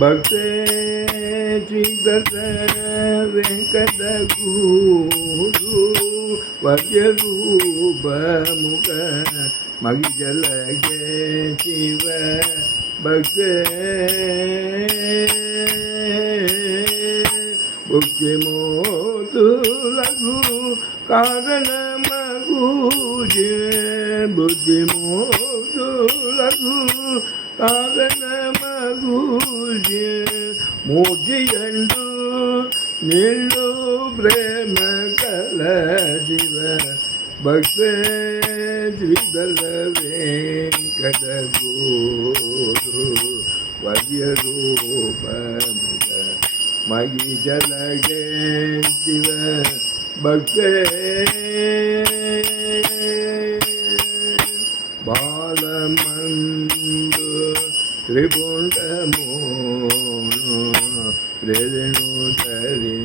భక్తే శ్రీధర వెంకట గూరు వవ్యరూపముఖ మగిజలగే శివ భక్తే బుద్ధిమోతులకు కారణమగు బుద్ధిమోతులకు కారణమగు ಮಗೂಜೆ ಬುದ್ಧಿ ಮೋದುಲಗು ಕಾರಣ ಮಗೂಜೆ ಮೂರ್ತಿಯಂಡು ನಿಲ್ಲು ಪ್ರೇಮ ಕಲ ಜೀವ ಭಕ್ತ ಶ್ರೀಧರ ವೆಂಕಟ ಗುರು ವರ್ಯರೂಪ ಮುಗ ಮಗಿ ಜಲಗೆ ಶಿವ ಭಕ್ತೇ ಬಾಲಮಂದು ತ್ರಿಪುಂಡ ప్రజనుతరించి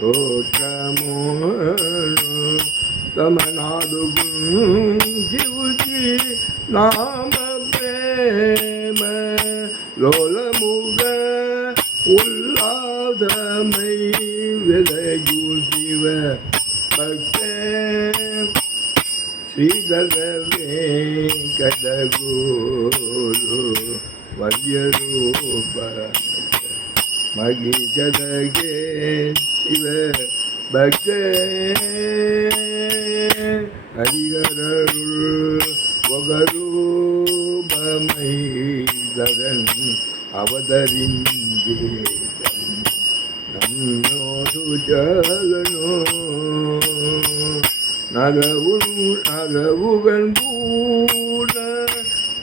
లోకమోను తమనాదు గుంజివుచి నామ ప్రేమ లోలముగ ఉల్లాదమై విలయు జీవ భక్తే శ్రీగవే కదగోరు వద్యరూప மகிழ்கதகே சிவ பக்தே ஹரிகரருள் ஒகரூபமை தகன் அவதரிஞ்சே நம்மோது ஜகனோ நகவுள் நகவுகள் பூர்ண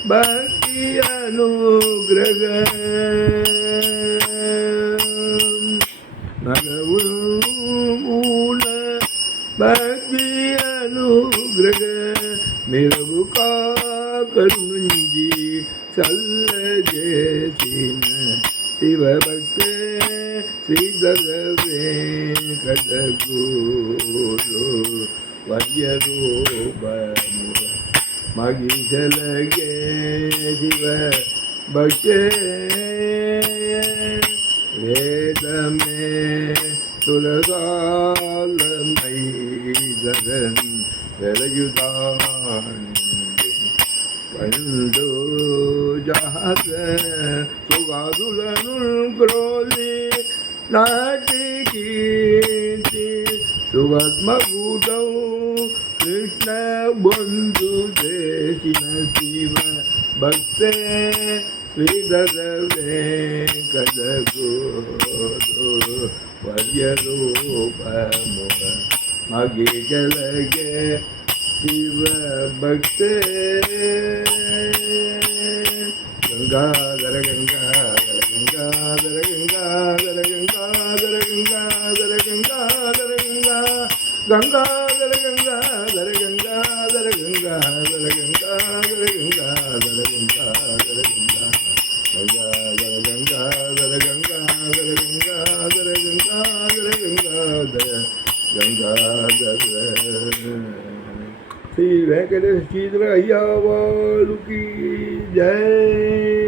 பக்தி அனுகிரக ಭಕ್ತಿಯ ಅನುಗ್ರಹ ಮಿರವು ಕಾಕರುಂಜಿ ಸಲ್ಲ ಜೇಸಿನ ಶಿವಭಕ್ತೇ ಶ್ರೀಧರವೇ ಕಡಗೂರು ವರ್ಯರೂಪ ಮಗಿಸಲಗೆ ಶಿವ ಭಕ್ತೇ ವೇದಮೇ ತುಲಗಾಲಮೈ விளகன் விளையுதாண்டி பழுந்தோஜாத சுகாதுலனுள் குரோலி நாட்டி கீர்த்தி சுகத்மபூதம் கிருஷ்ண பொந்து தேசின சிவ பக்தே ஸ்ரீதரவே கதகோ பரியரூபமுக மகிழலகே சிவபக்தே. கங்காதர கங்காதர கங்காதர கங்காதர கங்காதர கங்காதர கங்காதர கங்கா. கங்கா શ્રી વેંકટેશ ચિત્ર અય્યા કી જય.